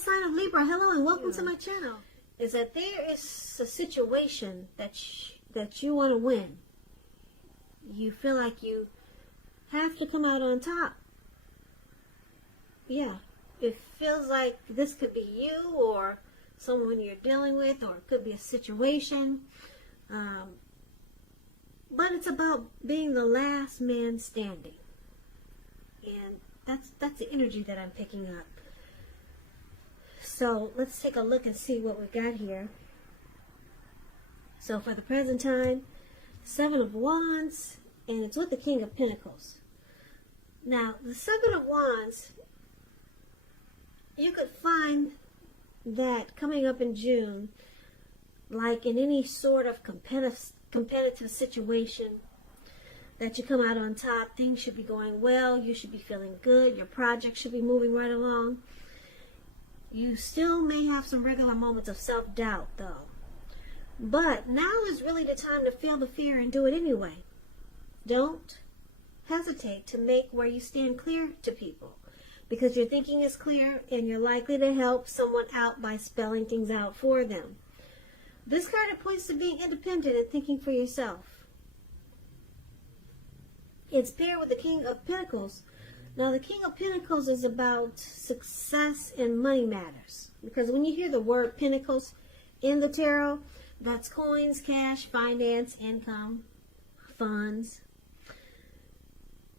the sign of Libra. Hello and welcome to my channel. Is that there is a situation that you want to win. You feel like you have to come out on top. Yeah, it feels like this could be you or someone you're dealing with, or it could be a situation. But it's about being the last man standing. And that's the energy that I'm picking up. So let's take a look and see what we got here. So for the present time, Seven of Wands, and it's with the King of Pentacles. Now, the Seven of Wands, you could find that coming up in June, like in any sort of competitive situation, that you come out on top. Things should be going well. You should be feeling good. Your project should be moving right along. You still may have some regular moments of self-doubt, though. But now is really the time to feel the fear and do it anyway. Don't hesitate to make where you stand clear to people, because your thinking is clear and you're likely to help someone out by spelling things out for them. This card points to being independent and thinking for yourself. It's paired with the King of Pentacles. Now, the King of Pentacles is about success and money matters. Because when you hear the word Pentacles in the tarot, that's coins, cash, finance, income, funds.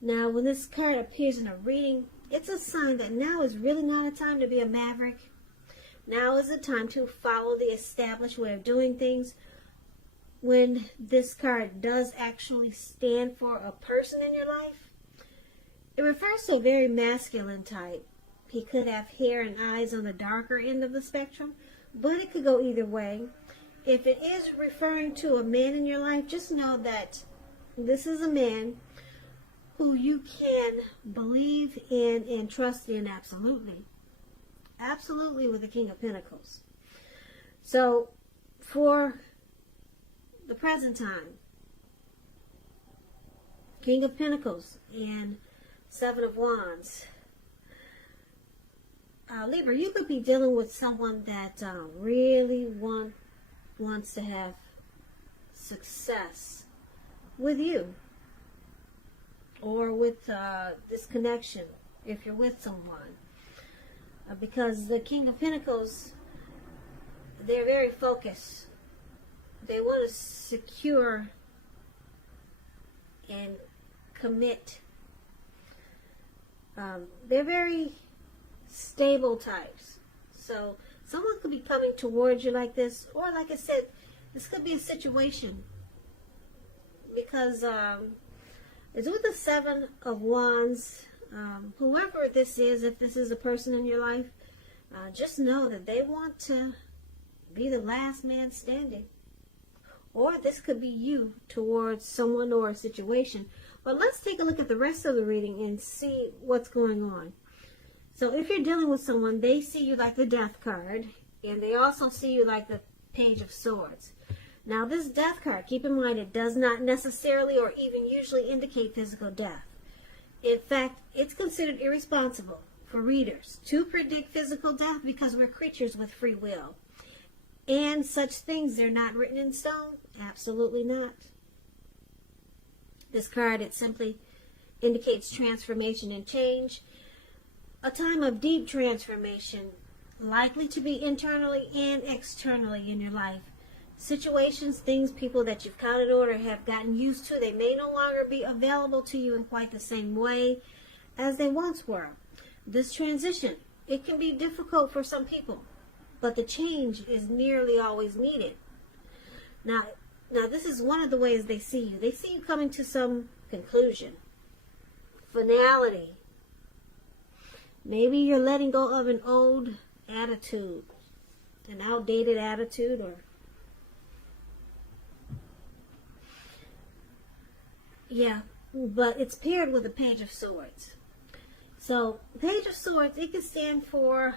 Now, when this card appears in a reading, it's a sign that now is really not a time to be a maverick. Now is the time to follow the established way of doing things. When this card does actually stand for a person in your life, it refers to a very masculine type. He could have hair and eyes on the darker end of the spectrum, but it could go either way. If it is referring to a man in your life, just know that this is a man who you can believe in and trust in absolutely. Absolutely, with the King of Pentacles. So, for the present time, King of Pentacles and Seven of Wands. Libra, you could be dealing with someone that really wants to have success with you, or with this connection if you're with someone. Because the King of Pentacles, they're very focused. They want to secure and commit. They're very stable types. So someone could be coming towards you like this, or like I said, this could be a situation. Because it's with the Seven of Wands. Whoever this is, if this is a person in your life, just know that they want to be the last man standing. Or this could be you towards someone or a situation. But let's take a look at the rest of the reading and see what's going on. So if you're dealing with someone, they see you like the Death card, and they also see you like the Page of Swords. Now, this Death card, keep in mind, it does not necessarily or even usually indicate physical death. In fact, it's considered irresponsible for readers to predict physical death, because we're creatures with free will. And such things, they're not written in stone. Absolutely not. This card, it simply indicates transformation and change. A time of deep transformation, likely to be internally and externally in your life. Situations, things, people that you've counted on or have gotten used to, they may no longer be available to you in quite the same way as they once were. This transition, it can be difficult for some people, but the change is nearly always needed. Now this is one of the ways they see you. They see you coming to some conclusion, finality. Maybe you're letting go of an old attitude, an outdated attitude, or yeah, but it's paired with the Page of Swords. So, Page of Swords, it can stand for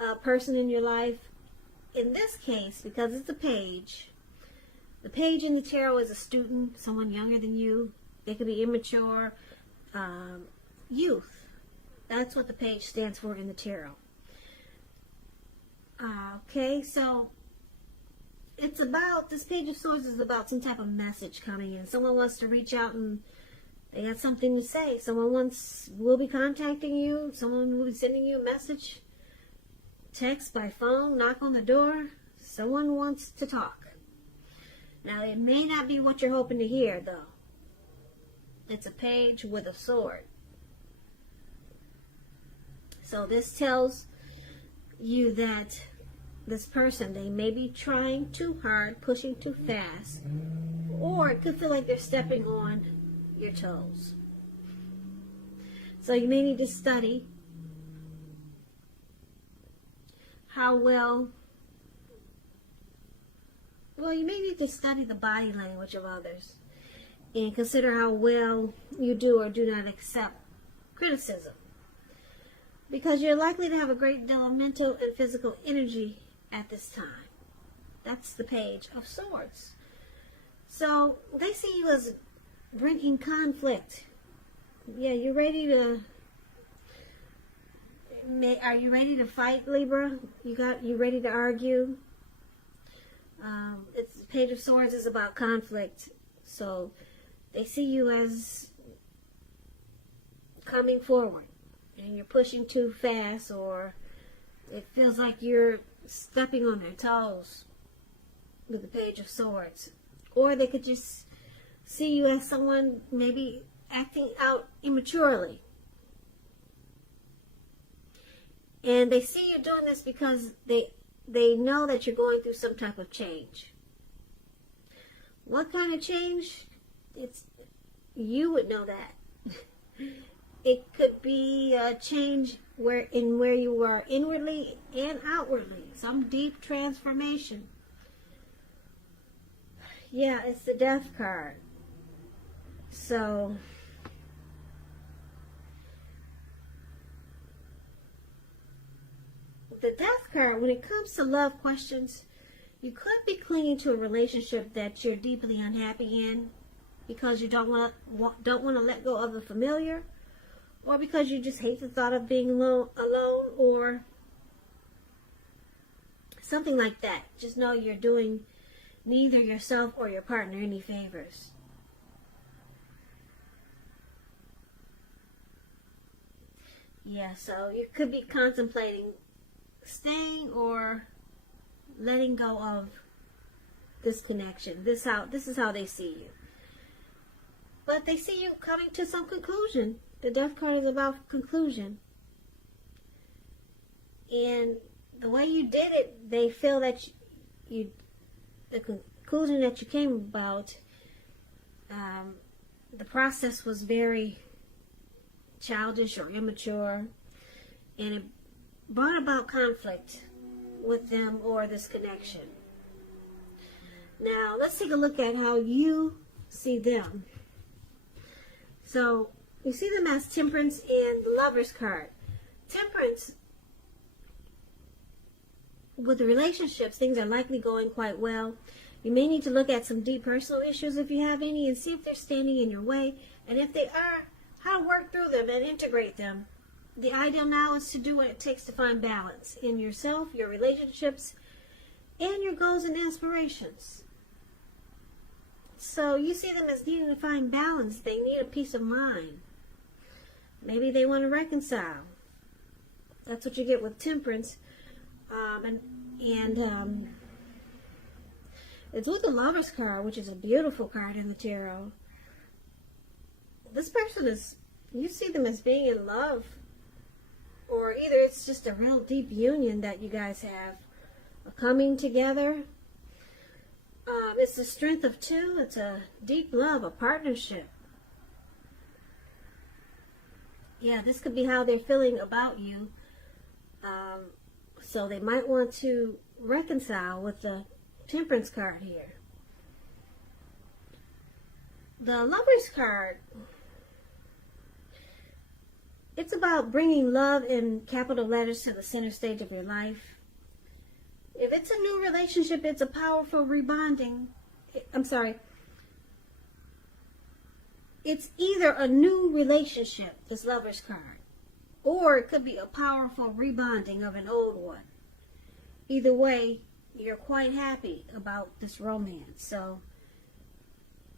a person in your life. In this case, because it's a page, the page in the tarot is a student, someone younger than you. They could be immature, youth. That's what the page stands for in the tarot. Okay, so it's about, this Page of Swords is about some type of message coming in. Someone wants to reach out and they got something to say. Someone will be contacting you. Someone will be sending you a message. Text, by phone, knock on the door. Someone wants to talk. Now, it may not be what you're hoping to hear, though. It's a page with a sword. So this tells you that this person, they may be trying too hard, pushing too fast, or it could feel like they're stepping on your toes. So you may need to study how well, you may need to study the body language of others and consider how well you do or do not accept criticism. Because you're likely to have a great deal of mental and physical energy at this time. That's the Page of Swords. So they see you as bringing conflict. Yeah, you're ready to. Are you ready to fight, Libra? You ready to argue? It's Page of Swords is about conflict. So they see you as coming forward, and you're pushing too fast, or it feels like you're stepping on their toes with the Page of Swords. Or they could just see you as someone maybe acting out immaturely. And they see you doing this because they know that you're going through some type of change. What kind of change? You would know that. It could be a change where you are inwardly and outwardly. Some deep transformation. Yeah, it's the Death card. So the Death card, when it comes to love questions, you could be clinging to a relationship that you're deeply unhappy in because you don't want to let go of the familiar, or because you just hate the thought of being alone, or something like that. Just know you're doing neither yourself or your partner any favors. Yeah, so you could be contemplating staying or letting go of this connection. This is how they see you. But they see you coming to some conclusion. The Death card is about conclusion. And the way you did it, they feel that the conclusion that you came about, the process was very childish or immature, and it brought about conflict with them or this connection. Now, let's take a look at how you see them. So, you see them as Temperance and the Lover's card. Temperance, with the relationships, things are likely going quite well. You may need to look at some deep personal issues if you have any and see if they're standing in your way. And if they are, how to work through them and integrate them. The ideal now is to do what it takes to find balance in yourself, your relationships, and your goals and aspirations. So you see them as needing to find balance. They need a peace of mind. Maybe they want to reconcile. That's what you get with Temperance. It's with the Lover's card, which is a beautiful card in the tarot. This person you see them as being in love, or either it's just a real deep union that you guys have, a coming together. It's the strength of two. It's a deep love, a partnership. Yeah, this could be how they're feeling about you. So they might want to reconcile with the Temperance card here. The Lover's card, it's about bringing love in capital letters to the center stage of your life. If it's a new relationship, it's a powerful rebonding. It's either a new relationship, this Lover's card, or it could be a powerful rebonding of an old one. either way, you're quite happy about this romance. So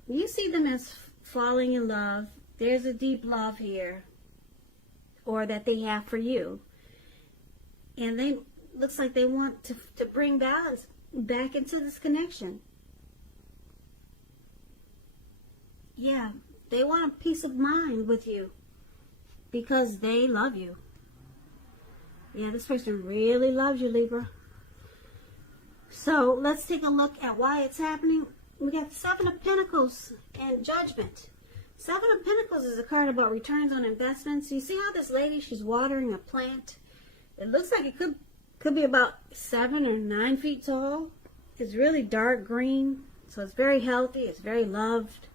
you see them as falling in love. There's a deep love here, or that they have for you. And they looks like they want to bring balance back into this connection. Yeah, they want a peace of mind with you because they love you. Yeah, this person really loves you, Libra. So let's take a look at why it's happening. We got the Seven of Pentacles and Judgment. Seven of Pentacles is a card about returns on investments. You see how this lady, she's watering a plant? It looks like it could be about 7 or 9 feet tall. It's really dark green, so it's very healthy. It's very loved.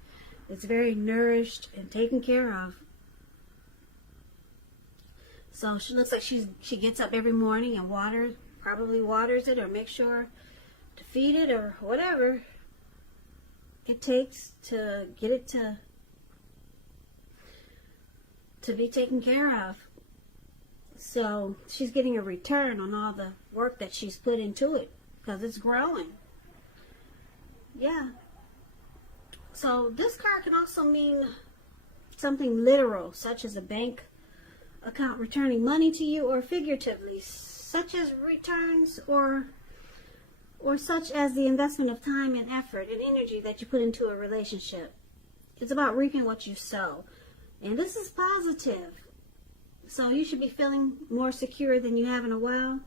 It's very nourished and taken care of. So she looks like she gets up every morning and probably waters it, or makes sure to feed it, or whatever it takes to get it to be taken care of. So she's getting a return on all the work that she's put into it because it's growing. Yeah. So this card can also mean something literal, such as a bank account returning money to you, or figuratively, such as returns, or such as the investment of time and effort and energy that you put into a relationship. It's about reaping what you sow. And this is positive. So you should be feeling more secure than you have in a while.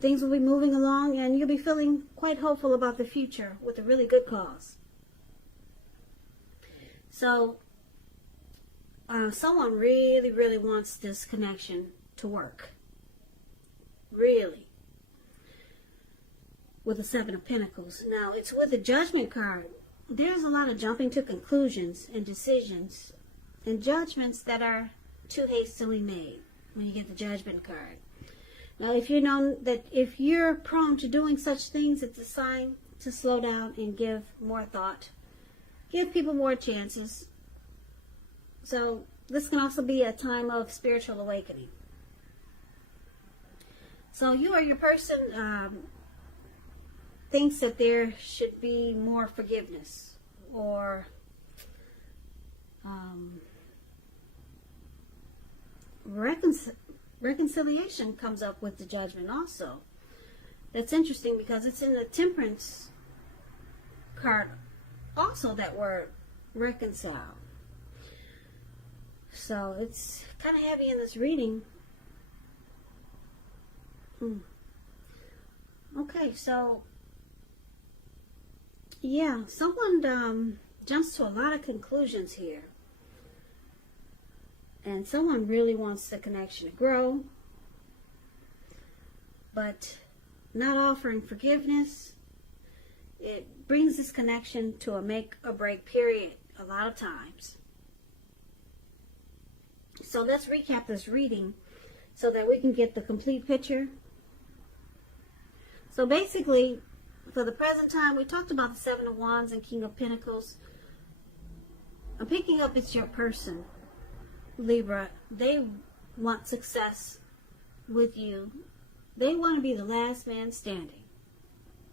Things will be moving along, and you'll be feeling quite hopeful about the future with a really good cause. So someone really, really wants this connection to work. Really. With the Seven of Pentacles. Now, it's with the Judgment card. There's a lot of jumping to conclusions and decisions and judgments that are too hastily made when you get the Judgment card. Now, if you know that if you're prone to doing such things, it's a sign to slow down and give more thought. Give people more chances. So this can also be a time of spiritual awakening. So you or your person thinks that there should be more forgiveness, or reconciliation comes up with the Judgment also. That's interesting because it's in the Temperance card also, that word reconcile. So it's kind of heavy in this reading. Okay, so yeah, someone jumps to a lot of conclusions here. And someone really wants the connection to grow, but not offering forgiveness. It brings this connection to a make or break period a lot of times. So let's recap this reading so that we can get the complete picture. So basically, for the present time, we talked about the Seven of Wands and King of Pentacles. I'm picking up it's your person, Libra. They want success with you. They want to be the last man standing.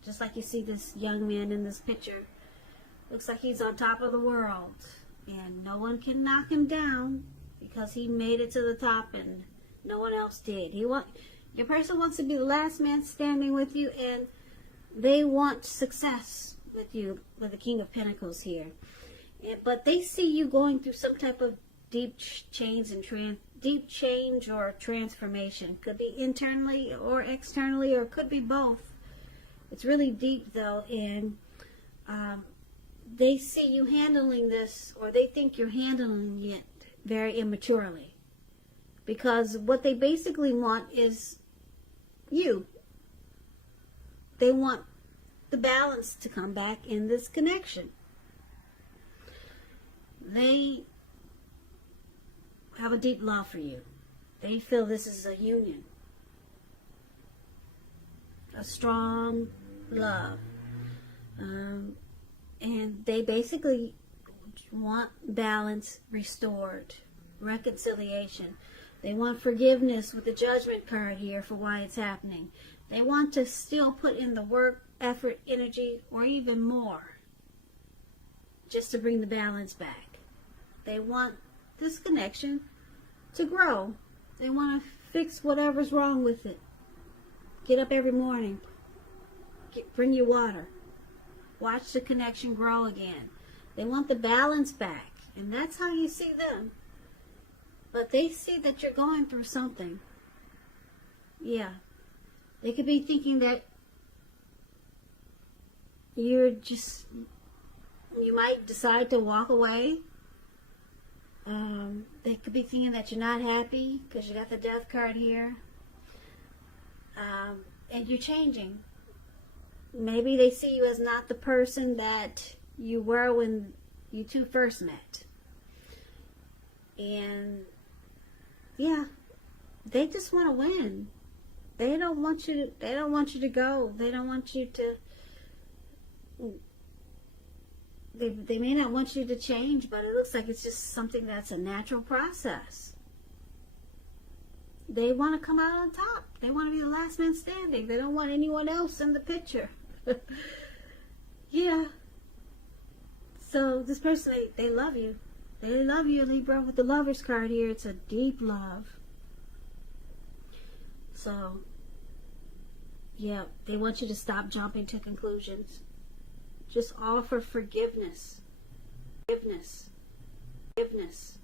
Just like you see this young man in this picture. Looks like he's on top of the world. And no one can knock him down because he made it to the top and no one else did. Your person wants to be the last man standing with you, and they want success with you, with the King of Pentacles here. But they see you going through some type of deep change or transformation. Could be internally or externally, or could be both. It's really deep though, and they see you handling this, or they think you're handling it very immaturely. Because what they basically want is you. They want the balance to come back in this connection. They have a deep love for you. They feel this is a union. A strong love. And they basically want balance restored, reconciliation. They want forgiveness with the Judgment card here for why it's happening. They want to still put in the work, effort, energy, or even more, just to bring the balance back. They want this connection to grow. They want to fix whatever's wrong with it. Get up every morning. Bring your water. Watch the connection grow again. They want the balance back. And that's how you see them. But they see that you're going through something. Yeah. They could be thinking that you might decide to walk away. They could be thinking that you're not happy because you got the Death card here. And you're changing. Maybe they see you as not the person that you were when you two first met. And yeah, they just want to win. They don't want you to go. They don't want you to they may not want you to change, but it looks like it's just something that's a natural process. They want to come out on top. They want to be the last man standing. They don't want anyone else in the picture. Yeah. So this person, they love you. They love you, Libra. With the Lover's card here, it's a deep love. So, yeah, they want you to stop jumping to conclusions. Just offer forgiveness. Forgiveness. Forgiveness.